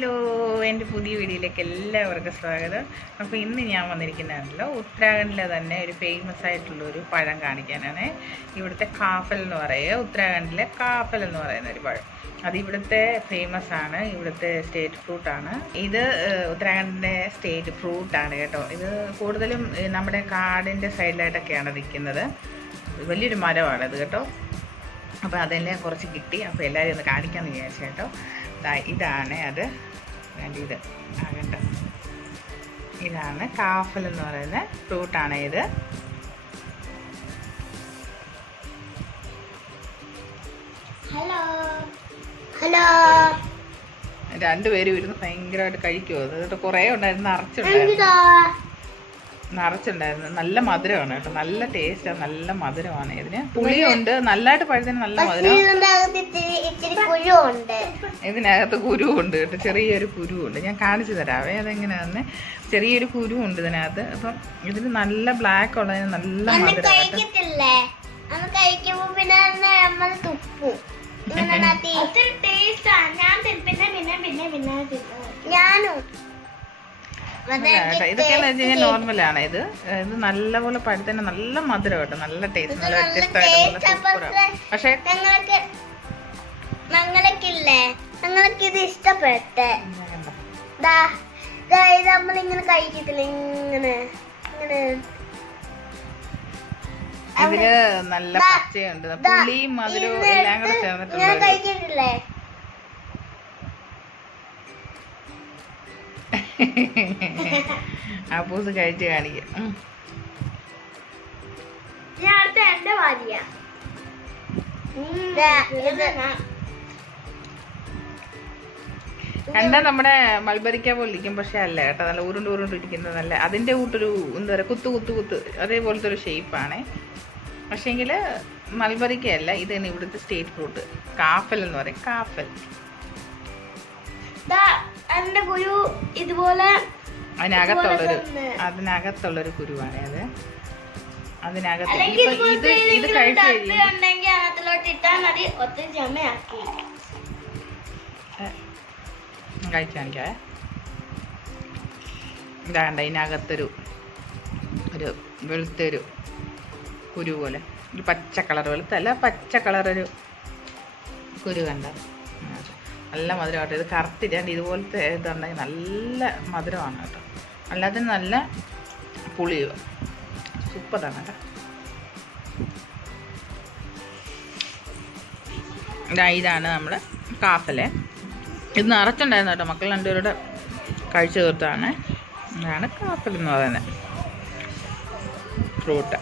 Hello എന്റെ പുതിയ വീഡിയോയിലേക്ക് എല്ലാവർക്കും സ്വാഗതം. അപ്പോൾ ഇന്ന് ഞാൻ വന്നിരിക്കുന്നതാണല്ലോ ഉത്തരാഖണ്ഡിലെ തന്നെ ഒരു ഫേമസ് ആയിട്ടുള്ള ഒരു പഴം കാണിക്കാനാണ്. ഇവിടുത്തെ കാഫൽ എന്ന് പറയുക ഉത്തരാഖണ്ഡിലെ കാഫൽ എന്ന് പറയുന്ന ഒരു പഴം. അത് ഇവിടുത്തെ ഫേമസ് ആണ് ഇവിടുത്തെ സ്റ്റേറ്റ് ഫ്രൂട്ടാണ് ഇത് ഉത്തരാഖണ്ഡിന്റെ സ്റ്റേറ്റ് ഫ്രൂട്ടാണ് കേട്ടോ. ഇത് കൂടുതലും നമ്മുടെ കാടിന്റെ സൈഡിലായിട്ടൊക്കെയാണ് നിൽക്കുന്നത്. വലിയൊരു മരമാണ് ഇത് കേട്ടോ. അപ്പോൾ അതെന്നെ കുറച്ച് കിട്ടി. അപ്പോൾ എല്ലാവരും ഒന്ന് കാണിക്കാമെന്ന് വിചാരിച്ചു കേട്ടോ. ഇതാണ് അത്. വേണ്ടി ഇത് ആകണ്ട ഇതാണ് കാഫൽ എന്ന് പറയുന്ന ഫ്രൂട്ടാണ് ഇത്. ഹലോ. ഹലോ. രണ്ടുപേരും ഇരുന്ന് ഭയങ്കരമായിട്ട് കഴിക്കുമോ അത് കേട്ടോ കുറേ ഉണ്ടായിരുന്നു നിറച്ചുണ്ടായിരുന്നു എന്താ നിറച്ചുണ്ടായിരുന്നു. നല്ല മധുരമാണ് കേട്ടോ. നല്ല ടേസ്റ്റാണ് നല്ല മധുരമാണ്. ഇതിന് പുളിയുണ്ട്. നല്ലതായിട്ട് പഴുതിന് നല്ല മധുരം. ഇതിനകത്ത് കുരുവുണ്ട് കേട്ടോ. ചെറിയൊരു കുരുവുണ്ട് ഞാൻ കാണിച്ചു തരാവേ അതെങ്ങനെയാന്ന്. ചെറിയൊരു കുരുവുണ്ട് ഇതിനകത്ത്. അപ്പം ഇതിന് നല്ല ബ്ലാക്ക് ഉള്ളതിന് നല്ല മധുരം ഞാനും. കേട്ടോ ഇതൊക്കെ എന്ന് വെച്ച് കഴിഞ്ഞാൽ നോർമലാണ് ഇത് ഇത് നല്ലപോലെ പഴുത്തന്നെ നല്ല മധുരം കേട്ടോ. നല്ല ടേസ്റ്റ് നല്ല വ്യത്യസ്തമായിട്ടുള്ള പക്ഷേ ഞങ്ങൾക്ക് ഞങ്ങൾക്കില്ലേ? ഞങ്ങൾക്ക് ഇത് ഇഷ്ടപ്പെട്ടെ നമ്മളിങ്ങനെ കഴിക്കത്തില്ല? ഇങ്ങനെ ഇങ്ങനെ. ഇതിൽ നല്ല പച്ചയുണ്ട്. പുളിയും മധുരവും എല്ലാം കൂടെ ഇങ്ങനെ അപ്പൂസ് കഴിച്ച് കാണിക്കാം. കണ്ടാൽ നമ്മുടെ മൾബറിക്ക പോലെ ഇരിക്കും പക്ഷെ അല്ല കേട്ടോ നല്ല ഉരുണ്ട് ഉരുണ്ട് ഇരിക്കുന്നത് നല്ല അതിന്റെ കൂട്ടൊരു എന്താ പറയുക കുത്തു കുത്തു കുത്ത് അതേപോലത്തെ ഒരു ഷേപ്പാണ് പക്ഷേങ്കിൽ മൾബറിക്ക അല്ല ഇത് തന്നെ ഇവിടുത്തെ സ്റ്റേറ്റ് ഫ്രൂട്ട് കാഫൽ എന്ന് പറയും കാഫൽ. എന്റെ കുരു ഇതുപോലെ അതിനകത്തുള്ളൊരു അതിനകത്തുള്ളൊരു കുരുവാണ് അത്. അതിനകത്ത് ഇത് ഇത് കഴിച്ചു ചമ്മയാക്കി കാണിക്കാവേ. ഇതാണ്ട ഇതിനകത്തൊരു ഒരു വെളുത്തൊരു കുരു പോലെ. ഒരു പച്ച കളർ വെളുത്തല്ല പച്ച കളർ ഒരു കുരു കണ്ട. നല്ല മധുരം കേട്ടോ ഇത് കറുത്തില്ലാണ്ട് ഇതുപോലത്തെ ഇതുണ്ടെങ്കിൽ നല്ല മധുരമാണ് കേട്ടോ അല്ലാതെ നല്ല പുളിയോ സൂപ്പറാണ് കേട്ടോ ഇതാണ് നമ്മുടെ കാഫൽ ഇത് നിറച്ചുണ്ടായിരുന്നു കേട്ടോ മക്കൾ രണ്ടുപേരുടെ കഴിച്ചു തീർത്താണ് ഇതാണ് കാഫൽ എന്ന് പറയുന്നത് ഫ്രൂട്ട്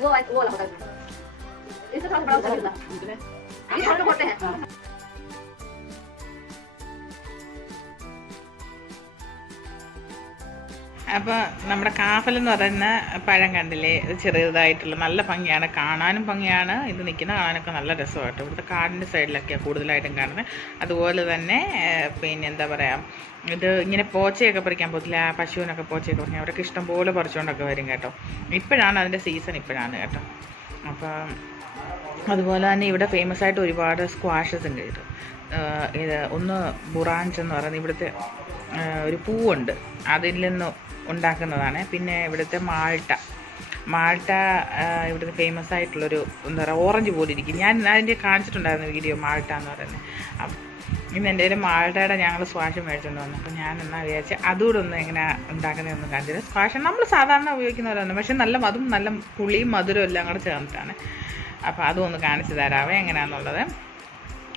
ഓ ഓ इससे थोड़ा बड़ा होता है ये हम लोग होते हैं അപ്പോൾ നമ്മുടെ കാഫൽ എന്ന് പറയുന്ന പഴം കണ്ടില്ലേ ഇത് ചെറിയതായിട്ടുള്ള നല്ല ഭംഗിയാണ് കാണാനും ഭംഗിയാണ് ഇത് നിൽക്കുന്ന കാണാനൊക്കെ നല്ല രസമായിട്ട് ഇവിടുത്തെ കാടിൻ്റെ സൈഡിലൊക്കെയാണ് കൂടുതലായിട്ടും കാണുന്നത് അതുപോലെ തന്നെ ഏഹ്, പിന്നെ എന്താ പറയുക ഇത് ഇങ്ങനെ പോച്ചയൊക്കെ പറിക്കാൻ പോകത്തില്ല ആ പശുവിനൊക്കെ പോച്ചയൊക്കെ പറിക്കാൻ അവരൊക്കെ ഇഷ്ടം പോലെ പറിച്ചുകൊണ്ടൊക്കെ വരും കേട്ടോ ഇപ്പോഴാണ് അതിൻ്റെ സീസൺ ഇപ്പോഴാണ് കേട്ടോ അപ്പം അതുപോലെ തന്നെ ഇവിടെ ഫേമസ് ആയിട്ട് ഒരുപാട് സ്ക്വാഷസ് ഉണ്ട് ഇത്. ഇത് ഒന്ന് ബുറാഞ്ച് എന്ന് പറയുന്നത് ഇവിടുത്തെ ഒരു പൂവുണ്ട്. അതിൽ നിന്ന് ഉണ്ടാക്കുന്നതാണ്. പിന്നെ ഇവിടുത്തെ മാൾട്ട. മാൾട്ട ഇവിടുത്തെ ഫേമസ് ആയിട്ടുള്ളൊരു എന്താ പറയുക ഓറഞ്ച് പോലെ ഇരിക്കും. ഞാൻ അതിന്റെ കാണിച്ചിട്ടുണ്ടായിരുന്നു വീഡിയോ മാൾട്ട എന്ന് പറയുന്നത്. അപ്പം ഇന്ന് എന്റെ കയ്യിൽ മാൾട്ടയുടെ ഞങ്ങൾ സ്വാഷ് മേടിച്ചുകൊണ്ട് വന്നു. അപ്പോൾ ഞാൻ എന്നാ വിചാരിച്ച് അതുകൂടെ ഒന്ന് എങ്ങനെ ഉണ്ടാക്കുന്നതെന്ന് കാണിച്ചത് സ്വാഷ് നമ്മൾ സാധാരണ ഉപയോഗിക്കുന്നവരാണ്. പക്ഷെ നല്ല അതും നല്ല പുളിയും മധുരവും എല്ലാം കൂടെ ചേർന്നിട്ടാണ്. അപ്പോൾ അതും ഒന്ന് കാണിച്ചു തരാവേ എങ്ങനെയാണെന്നുള്ളത്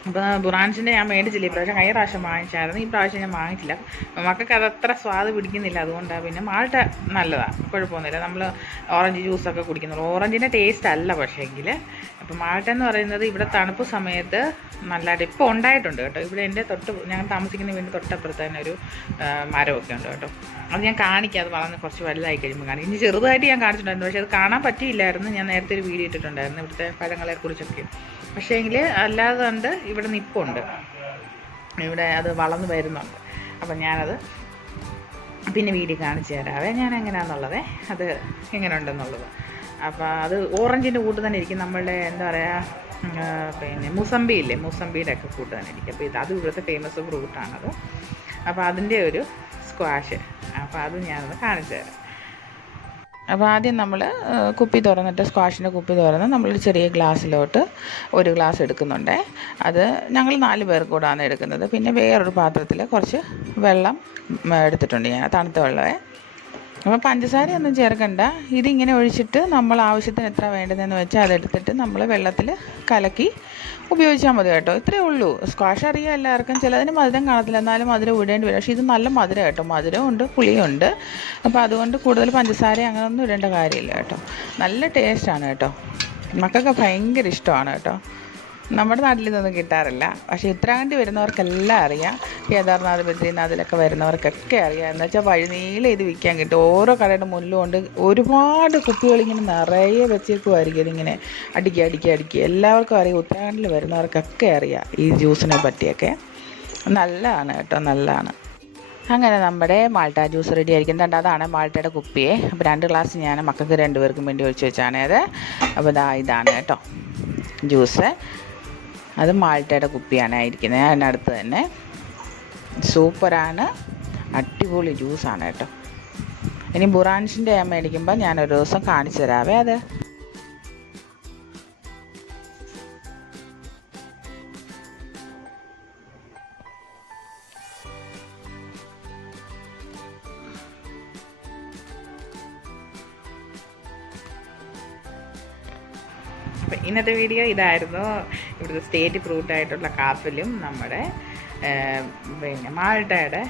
അപ്പോൾ ബുറാൻസിന്റെ ഞാൻ മേടിച്ചില്ല. ഈ പ്രാവശ്യം കഴിഞ്ഞ പ്രാവശ്യം വാങ്ങിച്ചായിരുന്നു. ഈ പ്രാവശ്യം ഞാൻ വാങ്ങിച്ചില്ല. മക്കൾക്ക് അത് അത്ര സ്വാദ് പിടിക്കുന്നില്ല. അതുകൊണ്ടാണ് പിന്നെ മാൾട്ട നല്ലതാണ് കുഴപ്പമൊന്നുമില്ല. നമ്മൾ ഓറഞ്ച് ജ്യൂസൊക്കെ കുടിക്കുന്നുള്ളൂ. ഓറഞ്ചിന്റെ ടേസ്റ്റ് അല്ല പക്ഷേ എങ്കിൽ അപ്പോൾ മാൾട്ട എന്ന് പറയുന്നത് ഇവിടെ തണുപ്പ് സമയത്ത് നല്ലതായിട്ട് ഇപ്പോൾ ഉണ്ടായിട്ടുണ്ട് കേട്ടോ. ഇവിടെ എന്റെ തൊട്ട് ഞാൻ താമസിക്കുന്ന വീടിന്റെ തൊട്ടപ്പുറത്ത് തന്നെ ഒരു മരമൊക്കെ ഉണ്ട് കേട്ടോ. അത് ഞാൻ കാണിക്കാം. അത് വളർന്ന് കുറച്ച് വലുതായി കഴിയുമ്പോൾ കാണിക്കും. ഇനി ചെറുതായിട്ട് ഞാൻ കാണിച്ചിട്ടുണ്ടായിരുന്നു. പക്ഷേ അത് കാണാൻ പറ്റിയില്ലായിരുന്നു. ഞാൻ നേരത്തെ ഒരു വീഡിയോ ഇട്ടിട്ടുണ്ടായിരുന്നു. ഇവിടുത്തെ പഴങ്ങളെക്കുറിച്ചൊക്കെ പക്ഷേ എങ്കിൽ അല്ലാതെ ഉണ്ട് ഇവിടെ നിപ്പുണ്ട്. ഇവിടെ അത് വളർന്നു വരുന്നുണ്ട്. അപ്പം ഞാനത് പിന്നെ വീഡിയോ കാണിച്ചു തരാവേ ഞാൻ എങ്ങനെയാണെന്നുള്ളതേ അത് എങ്ങനെ ഉണ്ടെന്നുള്ളത് അപ്പോൾ അത് ഓറഞ്ചിന്റെ കൂട്ട് തന്നെ ഇരിക്കും. നമ്മളുടെ എന്താ പറയുക പിന്നെ മുസമ്പി ഇല്ലേ മുസമ്പിയുടെ ഒക്കെ കൂട്ട് തന്നെ ഇരിക്കും. അപ്പോൾ ഇത് അത് ഇവിടുത്തെ ഫേമസ് ഫ്രൂട്ടാണത് അപ്പോൾ അതിന്റെ ഒരു സ്ക്വാഷ് അപ്പോൾ അത് ഞാനൊന്ന് കാണിച്ചു തരാം. അപ്പോൾ ആദ്യം നമ്മൾ കുപ്പി തുറന്നിട്ട് സ്ക്വാഷിന്റെ കുപ്പി തുറന്ന് നമ്മൾ ചെറിയ ഗ്ലാസ്സിലോട്ട് ഒരു ഗ്ലാസ് എടുക്കുന്നുണ്ട്. അത് ഞങ്ങൾ നാല് പേർ കൂടാണ് എടുക്കുന്നത്. പിന്നെ വേറൊരു പാത്രത്തിൽ കുറച്ച് വെള്ളം എടുത്തിട്ടുണ്ട് ഞാൻ തണുത്ത വെള്ളമേ. അപ്പോൾ പഞ്ചസാരയൊന്നും ചേർക്കണ്ട. ഇതിങ്ങനെ ഒഴിച്ചിട്ട് നമ്മൾ ആവശ്യത്തിന് എത്ര വേണ്ടതെന്ന് വെച്ചാൽ അതെടുത്തിട്ട് നമ്മൾ വെള്ളത്തിൽ കലക്കി ഉപയോഗിച്ചാൽ മതി കേട്ടോ. ഇത്രയേ ഉള്ളൂ. സ്ക്വാഷ് അറിയാം എല്ലാവർക്കും. ചിലതിന് മധുരം കാണത്തില്ല. എന്നാലും മധുരം ഇടേണ്ടി വരും. പക്ഷേ ഇത് നല്ല മധുരം കേട്ടോ. മധുരമുണ്ട് പുളിയുണ്ട്. അപ്പോൾ അതുകൊണ്ട് കൂടുതൽ പഞ്ചസാര അങ്ങനെയൊന്നും ഇടേണ്ട കാര്യമില്ല കേട്ടോ. നല്ല ടേസ്റ്റാണ് കേട്ടോ. മക്കൾക്ക് ഭയങ്കര ഇഷ്ടമാണ് കേട്ടോ. നമ്മുടെ നാട്ടിൽ ഇതൊന്നും കിട്ടാറില്ല. പക്ഷേ ഉത്തരാഖണ്ഡ് വരുന്നവർക്കെല്ലാം അറിയാം. കേദാർനാഥ് ബദ്രീനാഥിലൊക്കെ വരുന്നവർക്കൊക്കെ അറിയാം. എന്ന് വെച്ചാൽ വഴിനീളെ ഇത് വിൽക്കാൻ കിട്ടും. ഓരോ കടയുടെ മുന്നിലും കൊണ്ട് ഒരുപാട് കുപ്പികളിങ്ങനെ നിറയെ വെച്ചേക്കുമായിരിക്കും ഇതിങ്ങനെ. അടുക്കി അടുക്കി അടുക്കി. എല്ലാവർക്കും അറിയാം. ഉത്തരാഖണ്ഡിൽ വരുന്നവർക്കൊക്കെ അറിയാം ഈ ജ്യൂസിനെ പറ്റിയൊക്കെ. നല്ലതാണ് കേട്ടോ നല്ലതാണ്. അങ്ങനെ നമ്മുടെ മാൾട്ട ജ്യൂസ് റെഡി ആയിരിക്കും എന്താ അതാണ് മാൾട്ടയുടെ കുപ്പിയെ. അപ്പോൾ രണ്ട് ഗ്ലാസ് ഞാൻ മക്കൾക്ക് രണ്ടുപേർക്കും വേണ്ടി ഒഴിച്ച് വെച്ചാണ് അപ്പോൾ ഇതാ ഇതാണ് കേട്ടോ ജ്യൂസ്. അത് മാൾട്ടയുടെ കുപ്പിയാണ് ആയിരിക്കുന്നത് അതിനടുത്ത് തന്നെ സൂപ്പറാണ്. അടിപൊളി ജ്യൂസാണ് കേട്ടോ. ഇനി ബുറാൻഷിന്റെ ഞാൻ മേടിക്കുമ്പോൾ ഞാനൊരു ദിവസം കാണിച്ചു തരാവേ അത്. അപ്പം ഇന്നത്തെ വീഡിയോ ഇതായിരുന്നു. ഇവിടുത്തെ സ്റ്റേറ്റ് ഫ്രൂട്ട് ആയിട്ടുള്ള കാപ്പിലും നമ്മുടെ പിന്നെ മാൾട്ടയുടെ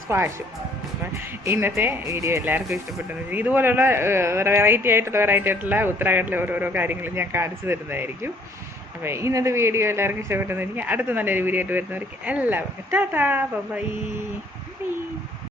സ്ക്വാഷും ഇന്നത്തെ വീഡിയോ എല്ലാവർക്കും ഇഷ്ടപ്പെട്ടെന്ന് വെച്ചാൽ ഇതുപോലുള്ള വെറൈറ്റി ആയിട്ടുള്ള വെറൈറ്റി ആയിട്ടുള്ള ഉത്തരാഖണ്ഡിലെ ഓരോരോ കാര്യങ്ങളും ഞാൻ കാണിച്ചു തരുന്നതായിരിക്കും. അപ്പോൾ ഇന്നത്തെ വീഡിയോ എല്ലാവർക്കും ഇഷ്ടപ്പെട്ടെന്ന് എനിക്ക് അടുത്ത നല്ലൊരു വീഡിയോ ആയിട്ട് വരുന്നവർക്ക് എല്ലാവർക്കും ടാറ്റാ ബൈ ബൈ.